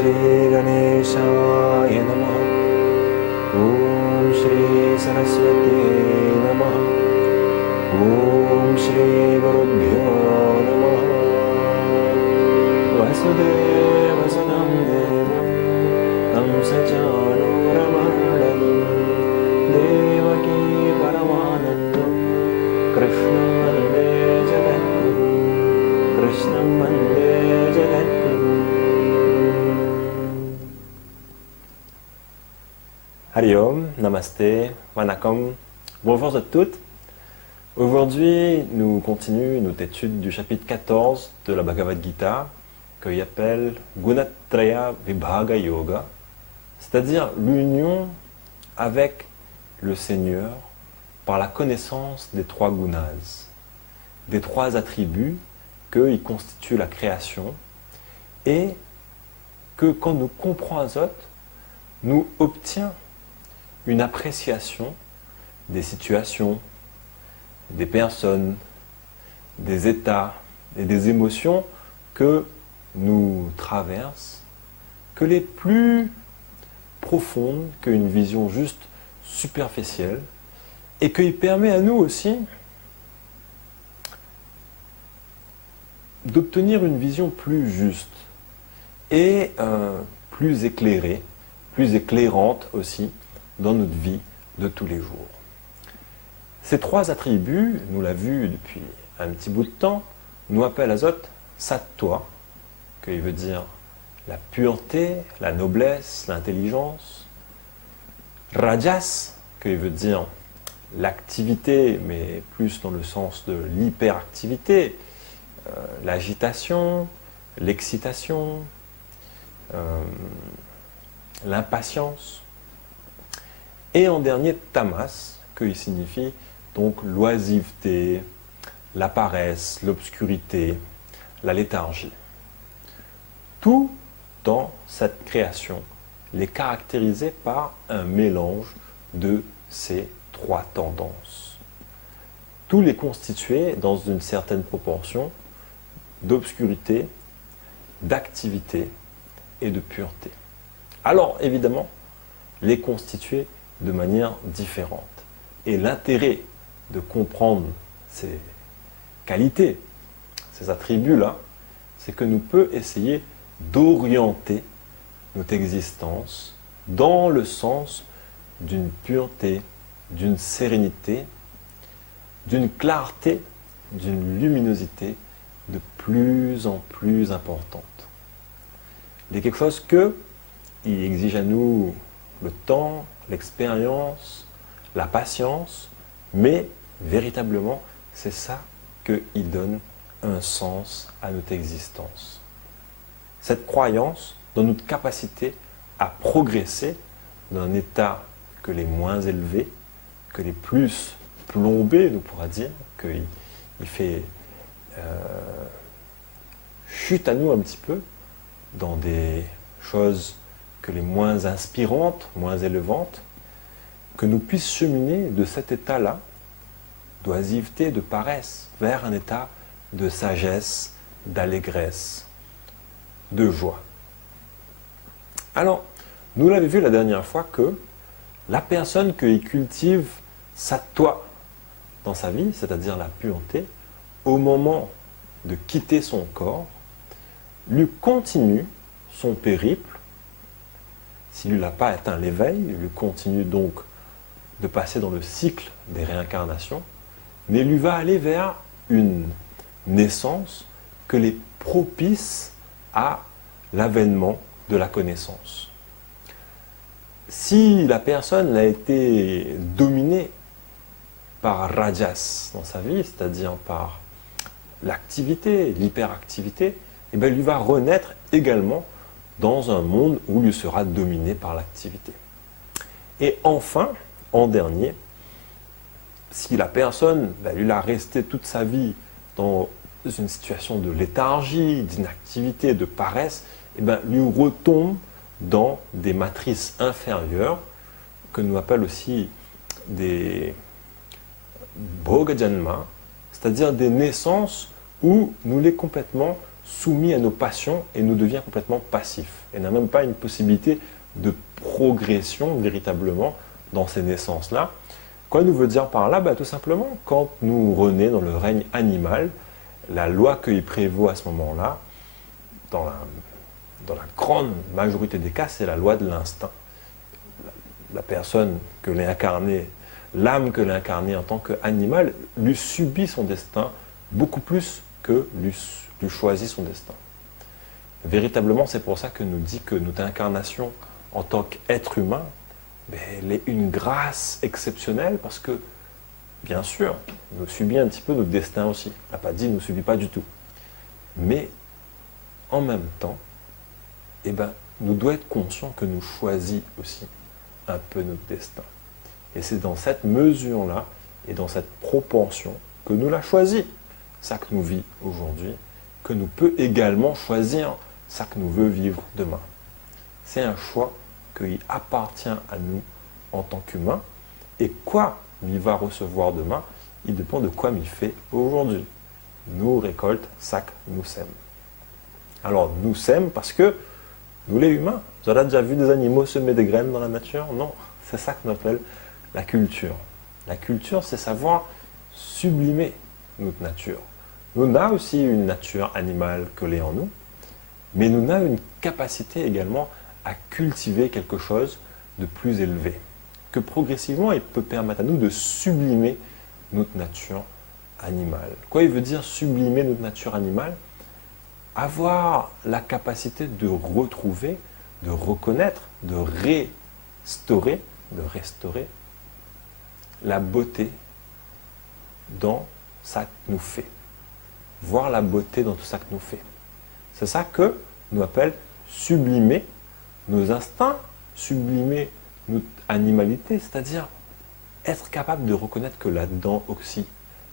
Shri Ganeshaya Namaha. Om Shri Saraswati Namaha. Om Shri Gurubhyo Namaha. Vasudeva Sadam Devam Tam Sajanuramadam Devaki Paramanandam Krishnam Vande Jagadguru. Krishnam Vande Jagadguru. Hari Om, Namasté, Vanakkam, bonjour à toutes. Aujourd'hui, nous continuons notre étude du chapitre 14 de la Bhagavad Gita, qu'il appelle Gunatraya Vibhaga Yoga, c'est-à-dire l'union avec le Seigneur par la connaissance des trois gunas, des trois attributs qui constituent la création, et que quand nous comprenons Azot, nous obtient une appréciation des situations, des personnes, des états et des émotions que nous traversons, que les plus profondes qu'une vision juste superficielle, et qu'il permet à nous aussi d'obtenir une vision plus juste et plus éclairée, plus éclairante aussi dans notre vie de tous les jours. Ces trois attributs, nous l'avons vu depuis un petit bout de temps, nous appellent Azot Sattva, qui veut dire la pureté, la noblesse, l'intelligence. Rajas, qui veut dire l'activité, mais plus dans le sens de l'hyperactivité, l'agitation, l'excitation, l'impatience. Et en dernier, tamas, qui signifie donc l'oisiveté, la paresse, l'obscurité, la léthargie. Tout dans cette création les caractérisé par un mélange de ces trois tendances. Tout les constitué dans une certaine proportion d'obscurité, d'activité et de pureté. Alors évidemment, les constituer de manière différente. Et l'intérêt de comprendre ces qualités, ces attributs-là, c'est que nous pouvons essayer d'orienter notre existence dans le sens d'une pureté, d'une sérénité, d'une clarté, d'une luminosité de plus en plus importante. Il y a quelque chose qui exige à nous le temps, l'expérience, la patience, mais véritablement, c'est ça qui donne un sens à notre existence. Cette croyance dans notre capacité à progresser d'un état que les moins élevés, que les plus plombés, nous pourra dire, qu'il fait chute à nous un petit peu dans des choses que les moins inspirantes, moins élevantes, que nous puissions cheminer de cet état-là, d'oisiveté, de paresse, vers un état de sagesse, d'allégresse, de joie. Alors, nous l'avons vu la dernière fois que la personne qui cultive sattva dans sa vie, c'est-à-dire la pureté, au moment de quitter son corps, lui continue son périple. S'il n'a pas atteint l'éveil, il lui continue donc de passer dans le cycle des réincarnations, mais lui va aller vers une naissance que les propice à l'avènement de la connaissance. Si la personne a été dominée par rajas dans sa vie, c'est-à-dire par l'activité, l'hyperactivité, eh bien, il lui va renaître également dans un monde où il sera dominé par l'activité. Et enfin, en dernier, si la personne, lui a resté toute sa vie dans une situation de léthargie, d'inactivité, de paresse, eh bien, lui retombe dans des matrices inférieures, que nous appelons aussi des Bhogajanma, c'est-à-dire des naissances où nous les complètement soumis à nos passions et nous devient complètement passif et n'a même pas une possibilité de progression véritablement dans ces naissances-là. Quoi nous veut dire par là? Tout simplement, quand nous renaît dans le règne animal, la loi qui prévaut à ce moment-là, dans la grande majorité des cas, c'est la loi de l'instinct. La personne que l'est incarnée, l'âme que l'est incarnée en tant qu'animal, lui subit son destin beaucoup plus que lui choisit son destin. Véritablement, c'est pour ça que nous dit que notre incarnation en tant qu'être humain, elle est une grâce exceptionnelle parce que, bien sûr, nous subit un petit peu notre destin aussi. On n'a pas dit ne nous subit pas du tout. Mais, en même temps, nous devons être conscients que nous choisissons aussi un peu notre destin. Et c'est dans cette mesure-là et dans cette proportion que nous la choisissons, ça que nous vivons aujourd'hui, que nous peut également choisir ça que nous veut vivre demain. C'est un choix qui appartient à nous en tant qu'humains. Et quoi il va recevoir demain, il dépend de quoi il fait aujourd'hui. Nous récolte ça que nous sèmes. Alors nous sèmes parce que nous les humains, vous avez déjà vu des animaux semer des graines dans la nature? Non, c'est ça qu'on appelle la culture. La culture, c'est savoir sublimer notre nature. Nous avons aussi une nature animale collée en nous, mais nous avons une capacité également à cultiver quelque chose de plus élevé, que progressivement il peut permettre à nous de sublimer notre nature animale. Quoi il veut dire sublimer notre nature animale? Avoir la capacité de retrouver, de reconnaître, de restaurer la beauté dans ça que nous fait. Voir la beauté dans tout ça que nous fait. C'est ça que nous appelle sublimer nos instincts, sublimer notre animalité, c'est-à-dire être capable de reconnaître que là-dedans aussi,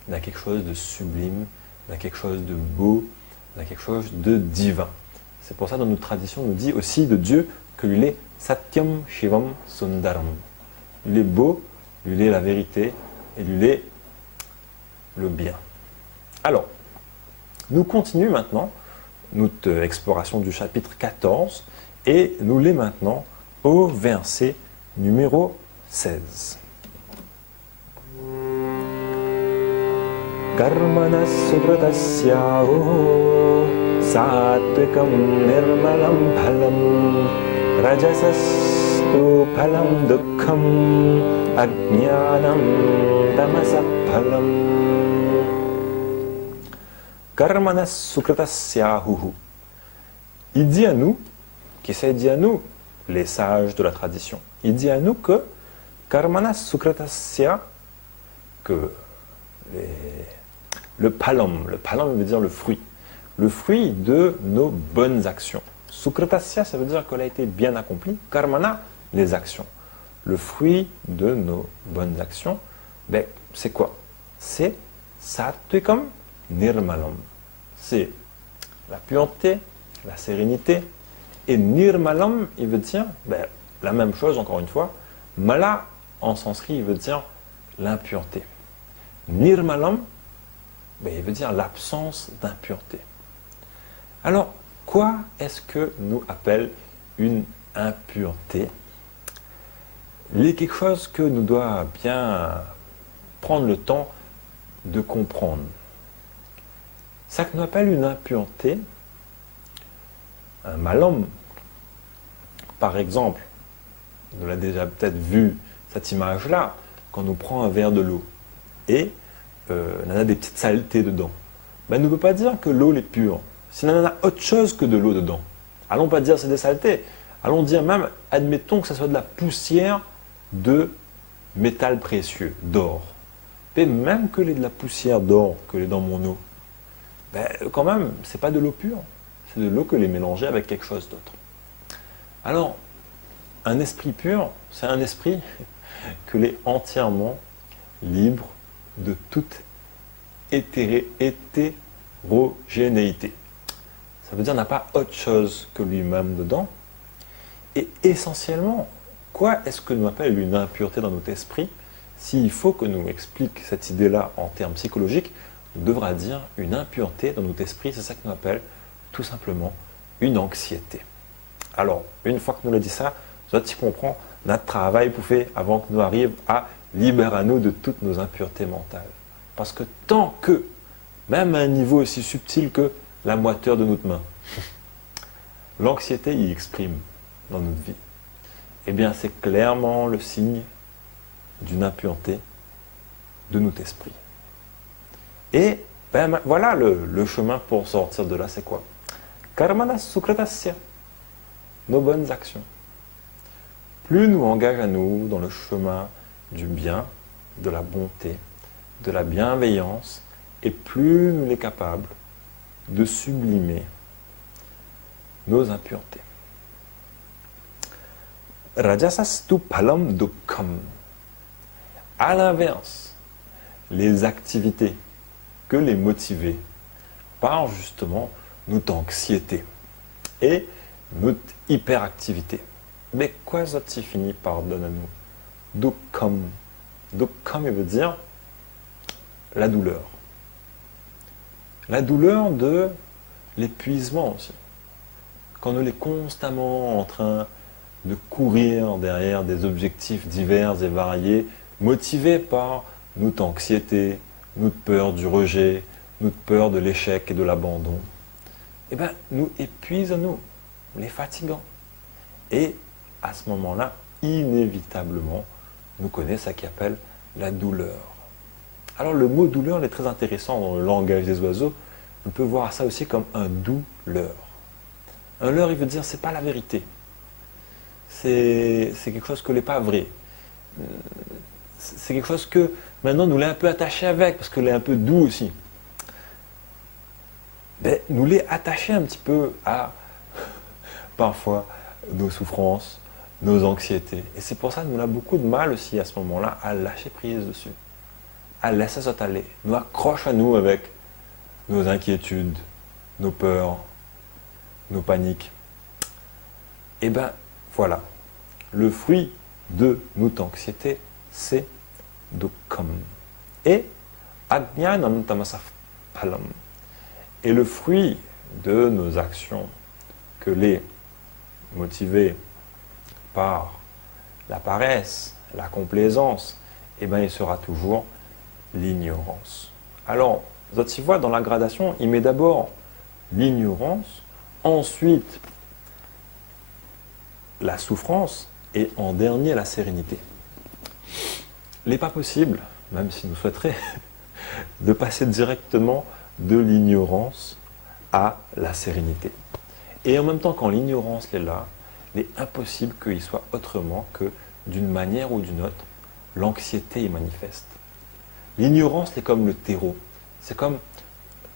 il y a quelque chose de sublime, il y a quelque chose de beau, il y a quelque chose de divin. C'est pour ça que dans notre tradition, on nous dit aussi de Dieu que lui est Satyam Shivam Sundaram. Il est beau, lui est la vérité, et lui est le bien. Alors, nous continuons maintenant notre exploration du chapitre 14 et nous l'est maintenant au verset numéro 16. Karmana sukratasyaho satvikam nirmalam phalam rajasastu phalam dukkham ajnanam tamasa phalam. Karmana sukratasyahu. Il dit à nous, qui s'est dit à nous, les sages de la tradition, il dit à nous que Karmana sukratasya, que le phalam veut dire le fruit de nos bonnes actions. Sukratasya, ça veut dire qu'elle a été bien accomplie. Karmana, les actions. Le fruit de nos bonnes actions, c'est quoi? C'est satvikam nirmalam. C'est la pureté, la sérénité. Et nirmalam, il veut dire la même chose, encore une fois. Mala, en sanskrit, il veut dire l'impureté. Nirmalam, il veut dire l'absence d'impureté. Alors, quoi est-ce que nous appelle une impureté? Il y a quelque chose que nous devons bien prendre le temps de comprendre. Ça que nous appelle une impureté, un mal homme, par exemple, on a déjà peut-être vu cette image-là, quand on prend un verre de l'eau et on a des petites saletés dedans. On ne peut pas dire que l'eau est pure, s'il y en a autre chose que de l'eau dedans. Allons pas dire que c'est des saletés, allons dire même, admettons que ce soit de la poussière de métal précieux, d'or. Et même que de la poussière d'or que est dans mon eau, quand même, c'est pas de l'eau pure, c'est de l'eau que les mélanger avec quelque chose d'autre. Alors, un esprit pur, c'est un esprit que l'est entièrement libre de toute hétérogénéité. Ça veut dire n'a pas autre chose que lui-même dedans. Et essentiellement, quoi est-ce que nous appelle une impureté dans notre esprit? S'il faut que nous explique cette idée-là en termes psychologiques, on devra dire une impureté dans notre esprit, c'est ça qu'on appelle tout simplement une anxiété. Alors, une fois que nous avons dit ça, vous comprenez notre travail pour faire avant que nous arrivions à libérer nous de toutes nos impuretés mentales. Parce que tant que, même à un niveau aussi subtil que la moiteur de notre main, l'anxiété y exprime dans notre vie, eh bien c'est clairement le signe d'une impureté de notre esprit. Et ben, voilà le chemin pour sortir de là, c'est quoi? Karmana sukritasya, nos bonnes actions. Plus nous engageons à nous dans le chemin du bien, de la bonté, de la bienveillance, et plus nous sommes capables de sublimer nos impuretés. Rajasastu palam dukkam. À l'inverse, les activités que les motiver par justement notre anxiété et notre hyperactivité. Mais quoi ça finit par donner à nous? Dukkam. Dukkam, il veut dire la douleur. La douleur de l'épuisement aussi. Quand on est constamment en train de courir derrière des objectifs divers et variés, motivés par notre anxiété, notre peur du rejet, notre peur de l'échec et de l'abandon, eh bien, nous épuisons, nous, les fatigants. Et à ce moment-là, inévitablement, nous connaissons ce qu'on appelle la douleur. Alors le mot douleur est très intéressant dans le langage des oiseaux. On peut voir ça aussi comme un doux leurre. Un leurre, il veut dire c'est pas la vérité. C'est quelque chose que n'est pas vrai. C'est quelque chose que maintenant nous l'est un peu attaché avec, parce que l'est un peu doux aussi. Ben, nous l'est attaché un petit peu à parfois nos souffrances, nos anxiétés. Et c'est pour ça que nous avons beaucoup de mal aussi à ce moment-là à lâcher prise dessus, à laisser ça aller. Nous accrochons à nous avec nos inquiétudes, nos peurs, nos paniques. Et bien voilà, le fruit de notre anxiété, c'est dukkam. Et ajnanam tamasah phalam. Et le fruit de nos actions que les motivés par la paresse, la complaisance, eh bien, il sera toujours l'ignorance. Alors, tu vois, dans la gradation, il met d'abord l'ignorance, ensuite la souffrance et en dernier la sérénité. Il n'est pas possible, même si nous souhaiterions, de passer directement de l'ignorance à la sérénité. Et en même temps, quand l'ignorance est là, il est impossible qu'il soit autrement que d'une manière ou d'une autre, l'anxiété est manifeste. L'ignorance est comme le terreau. C'est comme,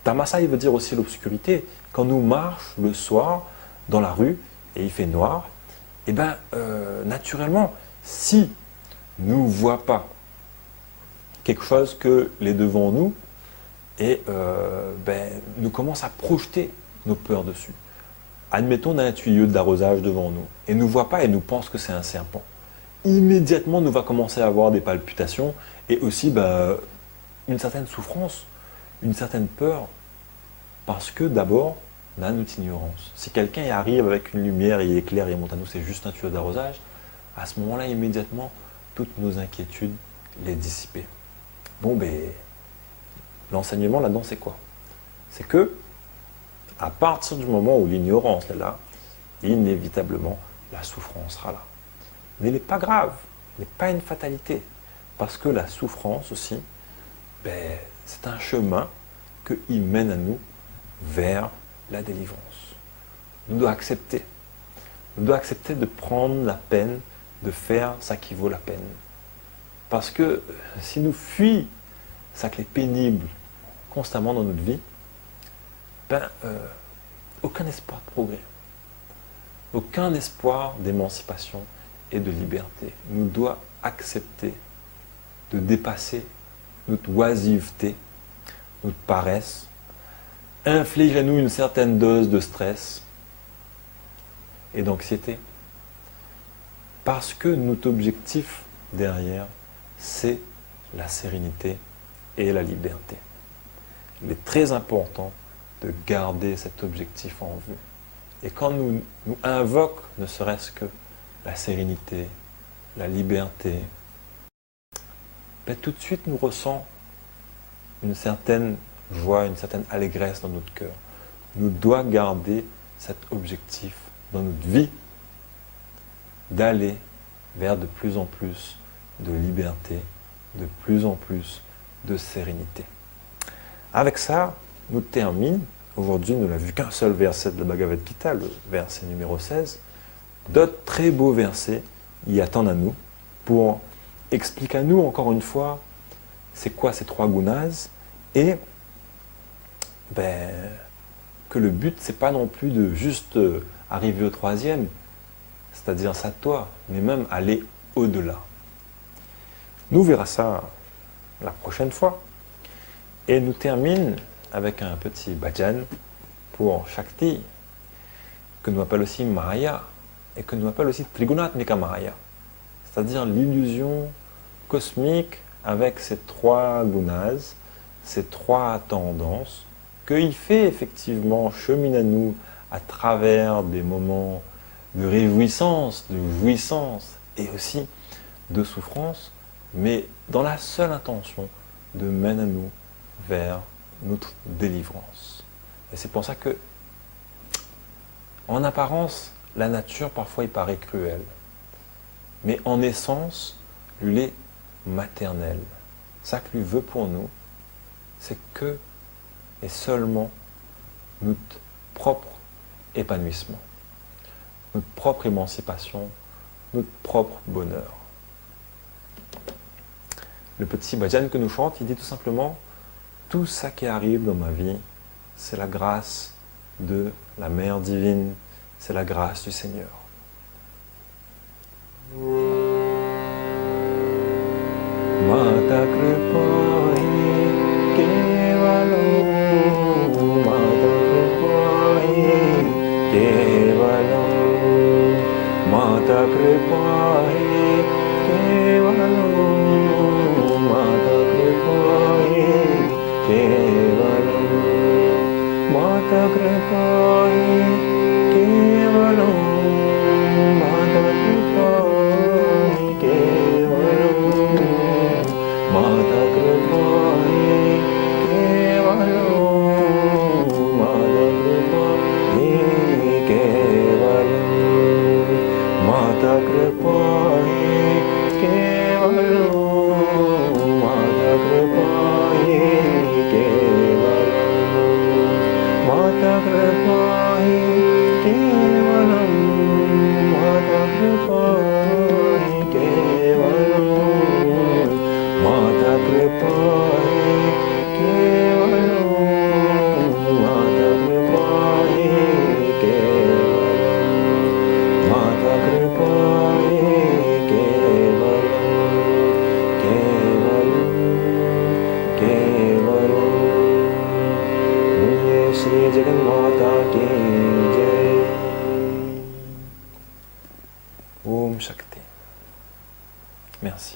tamasa, il veut dire aussi l'obscurité. Quand nous marchons le soir dans la rue et il fait noir, eh bien, naturellement, si nous ne voyons pas quelque chose que les devant nous, et nous commençons à projeter nos peurs dessus. Admettons, on a un tuyau d'arrosage devant nous, et nous ne voit pas et nous pense que c'est un serpent. Immédiatement, nous va commencer à avoir des palpitations, et aussi une certaine souffrance, une certaine peur, parce que d'abord, on a notre ignorance. Si quelqu'un arrive avec une lumière, il éclaire, il monte à nous, c'est juste un tuyau d'arrosage, à ce moment-là, immédiatement, toutes nos inquiétudes les dissiper. Bon, l'enseignement là-dedans, c'est quoi? C'est que, à partir du moment où l'ignorance est là, inévitablement, la souffrance sera là. Mais elle n'est pas grave, elle n'est pas une fatalité. Parce que la souffrance aussi, c'est un chemin qu'il mène à nous vers la délivrance. Nous devons accepter. Nous devons accepter de prendre la peine de faire ça qui vaut la peine. Parce que si nous fuyons ça qui est pénible constamment dans notre vie, aucun espoir de progrès, aucun espoir d'émancipation et de liberté. Nous devons accepter de dépasser notre oisiveté, notre paresse, inflige à nous une certaine dose de stress et d'anxiété. Parce que notre objectif derrière, c'est la sérénité et la liberté. Il est très important de garder cet objectif en vue. Et quand nous invoquons ne serait-ce que la sérénité, la liberté, ben tout de suite nous ressent une certaine joie, une certaine allégresse dans notre cœur. Nous devons garder cet objectif dans notre vie d'aller vers de plus en plus de liberté, de plus en plus de sérénité. Avec ça, nous terminons. Aujourd'hui, nous n'avons vu qu'un seul verset de la Bhagavad Gita, le verset numéro 16. D'autres très beaux versets y attendent à nous pour expliquer à nous, encore une fois, c'est quoi ces trois gunas et que le but, c'est pas non plus de juste arriver au troisième, c'est-à-dire sattva, mais même aller au-delà. Nous verrons ça la prochaine fois. Et nous terminons avec un petit bhajan pour Shakti, que nous appelons aussi Maya, et que nous appelons aussi Trigunatmika Maya, c'est-à-dire l'illusion cosmique avec ces trois gunas, ces trois tendances, qu'il fait effectivement cheminer à nous à travers des moments de réjouissance, de jouissance et aussi de souffrance, mais dans la seule intention de mener à nous vers notre délivrance. Et c'est pour ça que, en apparence, la nature parfois il paraît cruelle, mais en essence, lui est maternelle. Ça que lui veut pour nous, c'est que et seulement notre propre épanouissement, notre propre émancipation, notre propre bonheur. Le petit bhajan que nous chante, il dit tout simplement: tout ça qui arrive dans ma vie, c'est la grâce de la Mère divine, c'est la grâce du Seigneur. Mata kripa hi kevalam, Mata kripa hi kevalam, Mata kripa hi kevalam, Mata kripa hi kevalam, Mata kripa hi kevalam, Mata kripa hi kevalam, Mata kripa hi kevalam, Mata kripa hi kevalam, Mata kripa hi kevalam, Mata kripa hi kevalam, Mata kripa hi kevalam, Mata kripa hi kevalam, Mata kripa hi kevalam, Mata kripa hi kevalam, Mata kripa hi kevalam, kevalam, kevalam. बोलिए श्री जगन्माता की जय। ओम शक्ति। Merci.